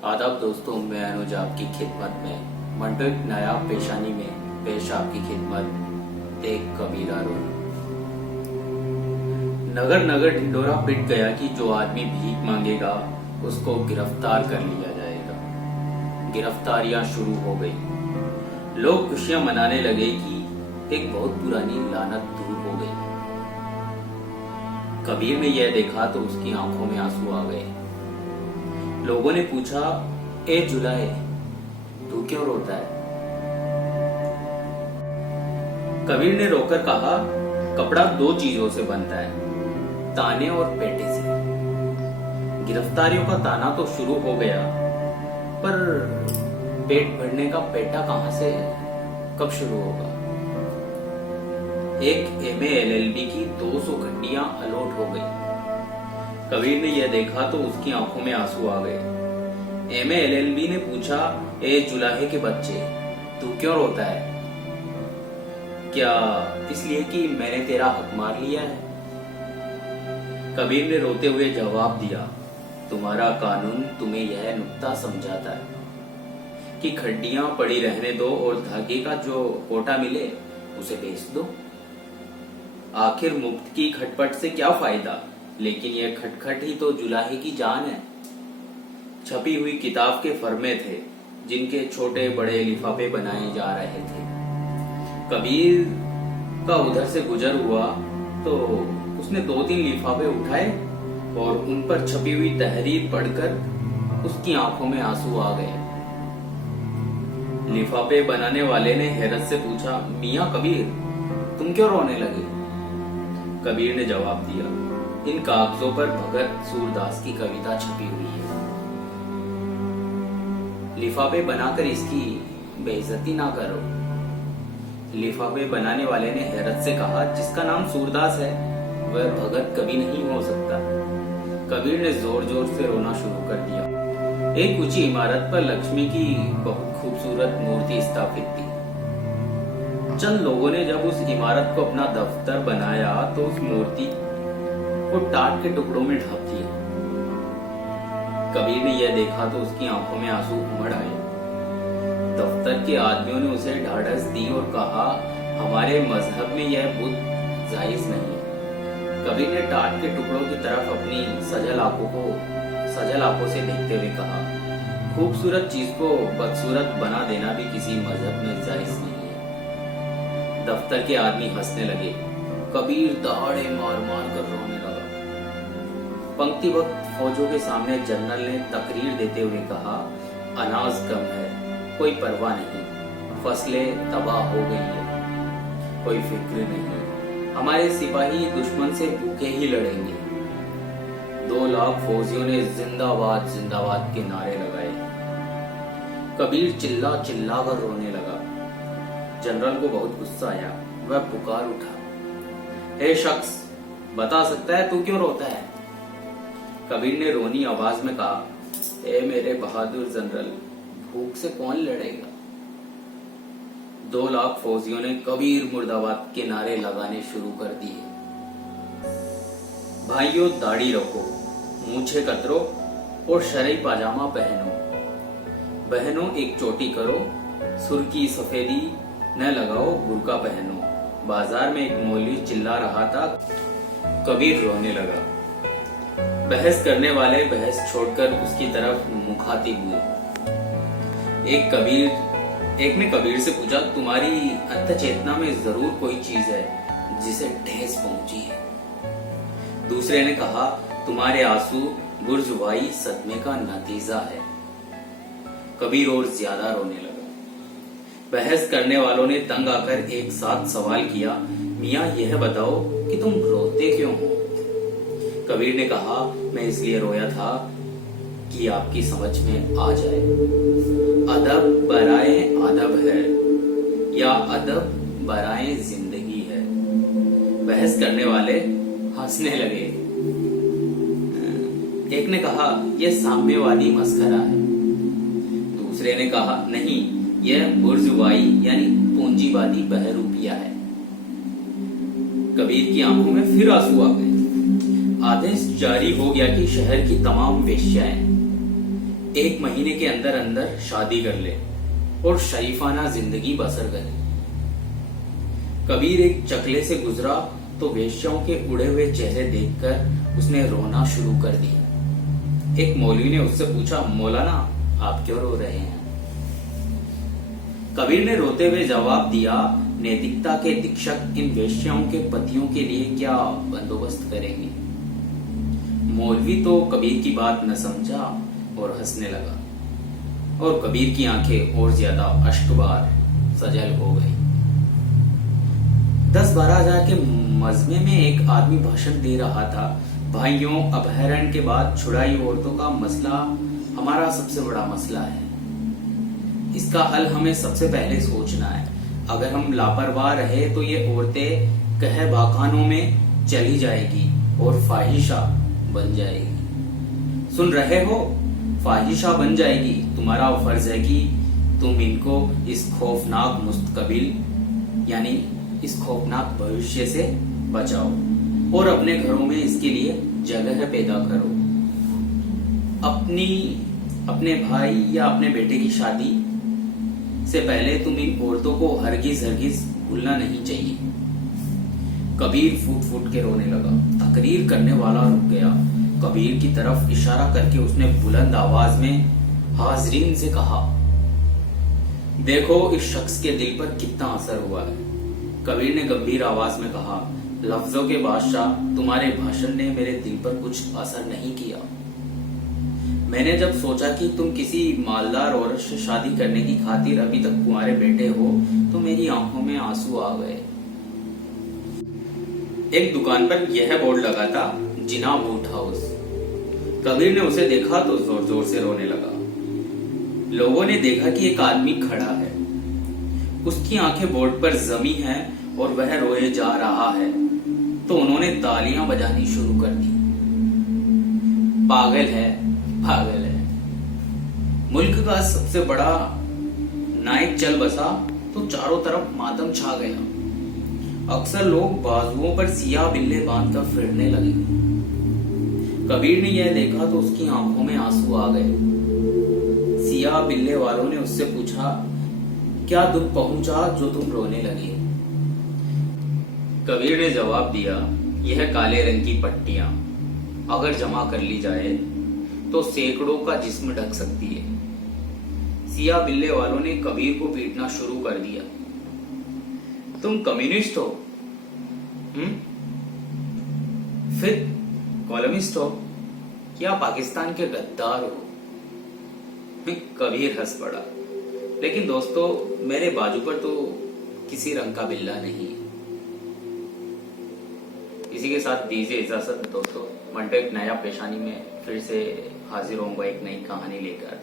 आदाब दोस्तों, मैं अनुज आपकी खिदमत में मंटो एक नया पेशानी में पेश आपकी खिदमत एक कबीरा रोल। नगर नगर ढिंडोरा पिट गया कि जो आदमी भीख मांगेगा उसको गिरफ्तार कर लिया जाएगा। गिरफ्तारियां शुरू हो गई। लोग खुशियां मनाने लगे कि एक बहुत पुरानी लानत दूर हो गई। कबीर ने यह देखा तो उसकी आंखों में आंसू आ गए। लोगों ने पूछा, ए जुलाहे, तू क्यों रोता है? कबीर ने रोकर कहा, कपड़ा दो चीजों से बनता है, ताने और पेटे से। गिरफ्तारियों का ताना तो शुरू हो गया, पर पेट भरने का पेटा कहां से, कब शुरू होगा? एक एमए एलएलबी की 200 खंडियां अलॉट हो गई। कबीर ने यह देखा तो उसकी आंखों में आंसू आ गए। एमए एलएलबी ने पूछा, ए जुलाहे के बच्चे, तू क्यों रोता है? क्या इसलिए कि मैंने तेरा हक मार लिया है? कबीर ने रोते हुए जवाब दिया, तुम्हारा कानून तुम्हें यह नुक्ता समझाता है कि खड्डियां पड़ी रहने दो और धागे का जो कोटा मिले उसे बेच दो। आखिर मुफ्त की खटपट से क्या फायदा, लेकिन यह खटखट ही तो जुलाहे की जान है। छपी हुई किताब के फर्मे थे जिनके छोटे बड़े लिफाफे बनाए जा रहे थे। कबीर का उधर से गुजर हुआ तो उसने 2-3 लिफाफे उठाए और उन पर छपी हुई तहरीर पढ़कर उसकी आंखों में आंसू आ गए। लिफाफे बनाने वाले ने हैरत से पूछा, मियां कबीर, तुम क्यों रोने लगे? कबीर ने जवाब दिया, इन कागजों पर भगत सूरदास की कविता छपी हुई है। लिफाफे बनाकर इसकी बेइज्जती ना करो। लिफाफे बनाने वाले ने हैरत से कहा, जिसका नाम सूरदास है वह भगत कभी नहीं हो सकता। कबीर ने जोर जोर से रोना शुरू कर दिया। एक ऊंची इमारत पर लक्ष्मी की बहुत खूबसूरत मूर्ति स्थापित थी। चंद लोगों ने जब उस इमारत को अपना दफ्तर बनाया तो उस मूर्ति को टाट के टुकड़ों में ढाप दिया। कबीर ने यह देखा तो उसकी आंखों में आंसू उमड़ आए। दफ्तर के आदमियों ने उसे ढाढ़स दी और कहा, हमारे मजहब में यह बुत जायज नहीं है। कबीर ने टाट के टुकड़ों की तरफ अपनी सजल आंखों से देखते हुए कहा, खूबसूरत चीज को बदसूरत बना देना भी किसी मजहब में जायज नहीं है। दफ्तर के आदमी हंसने लगे। कबीर दहाड़े मार मार कर रोने लगा। पंक्तिबद्ध फौजों के सामने जनरल ने तकरीर देते हुए कहा, अनाज कम है, कोई परवाह नहीं, फसलें तबाह हो गई है, कोई फिक्र नहीं, हमारे सिपाही दुश्मन से भूखे ही लड़ेंगे। 2 लाख फौजियों ने जिंदाबाद जिंदाबाद के नारे लगाए। कबीर चिल्ला चिल्ला कर रोने लगा। जनरल को बहुत गुस्सा आया। वह पुकार उठा, ए शख्स, बता सकता है तू क्यों रोता है? कबीर ने रोनी आवाज में कहा, ए मेरे बहादुर जनरल, भूख से कौन लड़ेगा? 2 लाख फौजियों ने कबीर मुर्दाबाद के नारे लगाने शुरू कर दिए। भाइयों, दाढ़ी रखो, मूछें कतरो और शरई पाजामा पहनो। बहनों, एक चोटी करो, सुर्खी सफेदी न लगाओ, बुर्का पहनो। बाजार में एक मौलवी चिल्ला रहा था। कबीर रोने लगा। बहस करने वाले बहस छोड़कर उसकी तरफ मुखातिब हुए। एक ने कबीर से पूछा, तुम्हारी अंत चेतना में जरूर कोई चीज है जिसे ठेस पहुंची है। दूसरे ने कहा, तुम्हारे आंसू बुर्जुवाई सदमे का नतीजा है। कबीर और ज्यादा रोने लगा। बहस करने वालों ने तंग आकर एक साथ सवाल किया, मियां यह बताओ कि तुम रोते क्यों हो? कबीर ने कहा, मैं इसलिए रोया था कि आपकी समझ में आ जाए। अदब बराए अदब है या अदब बराए जिंदगी है। बहस करने वाले हंसने लगे। एक ने कहा, यह साम्यवादी मस्खरा है। दूसरे ने कहा, नहीं, यह बुर्जुवाई यानी पूंजीवादी बहरूपिया है। कबीर की आंखों में फिर आंसू आ गए। आदेश जारी हो गया कि शहर की तमाम वेश्याएं 1 महीने के अंदर अंदर शादी कर ले और शरीफाना जिंदगी बसर करे। कबीर एक चकले से गुजरा तो वेश्याओं के उड़े हुए चेहरे देखकर उसने रोना शुरू कर दिया। एक मौलवी ने उससे पूछा, मौलाना आप क्यों रो रहे हैं? कबीर ने रोते हुए जवाब दिया, नैतिकता के दीक्षक इन वेश्याओं के पतियों के लिए क्या बंदोबस्त करेंगे। मौलवी तो कबीर की बात न समझा और हंसने लगा और कबीर की आंखें और ज्यादा अश्कबार सजल हो गई। 10-12 हजार के मजमे में एक आदमी भाषण दे रहा था, भाइयों, अपहरण के बाद छुड़ाई औरतों का मसला हमारा सबसे बड़ा मसला है। इसका हल हमें सबसे पहले सोचना है। अगर हम लापरवाह रहे तो ये औरतें कहबाखानों में चली जाएगी और फाहिशा बन जाएगी। सुन रहे हो? फाहिशा बन जाएगी। तुम्हारा फर्ज है कि तुम इनको इस खौफनाक मुस्तकबिल यानी इस खौफनाक भविष्य से बचाओ और अपने घरों में इसके लिए जगह पैदा करो। अपने भाई या अपने बेटे की शादी से पहले तुम इन औरतों को हरगिज भूलना नहीं चाहिए। कबीर फूट फूट के रोने लगा। तकरीर करने वाला रुक गया। कबीर की तरफ इशारा करके उसने बुलंद आवाज में हाजरीन से कहा, देखो इस शख्स के दिल पर कितना असर हुआ है। कबीर ने गंभीर आवाज में कहा, लफ्जों के बादशाह, तुम्हारे भाषण ने मेरे दिल पर कुछ असर नहीं किया। मैंने जब सोचा कि तुम किसी मालदार औरत से शादी करने की खातिर अभी तक कुंवारे बैठे हो तो मेरी आंखों में आंसू आ गए। एक दुकान पर यह बोर्ड लगा था, जिना बूट हाउस। कबीर ने उसे देखा तो जोर जोर से रोने लगा। लोगों ने देखा कि एक आदमी खड़ा है, उसकी आंखें बोर्ड पर जमी हैं और वह रोए जा रहा है, तो उन्होंने तालियां बजानी शुरू कर दी। पागल है। मुल्क का सबसे बड़ा नायक चल बसा तो चारों तरफ मातम छा गया। अक्सर लोग बाजुओं पर सियाह बिल्ले बांधकर फिरने लगे। कबीर ने यह देखा तो उसकी आंखों में आंसू आ गए। सियाह बिल्ले वालों ने उससे पूछा, क्या दुख पहुंचा जो तुम रोने लगे? कबीर ने जवाब दिया, यह काले रंग की पट्टियां अगर जमा कर ली जाए तो सैकड़ों का जिस्म ढक सकती है। सियाह बिल्ले वालों ने कबीर को पीटना शुरू कर दिया। तुम कम्युनिस्ट हो? फिर कॉलमिस्ट हो या पाकिस्तान के गद्दार हो? कबीर हंस पड़ा। लेकिन दोस्तों, मेरे बाजू पर तो किसी रंग का बिल्ला नहीं है। इसी के साथ दीजिए इजाजत दोस्तों। मंडे एक नया पेशानी में फिर से हाजिर होऊंगा एक नई कहानी लेकर।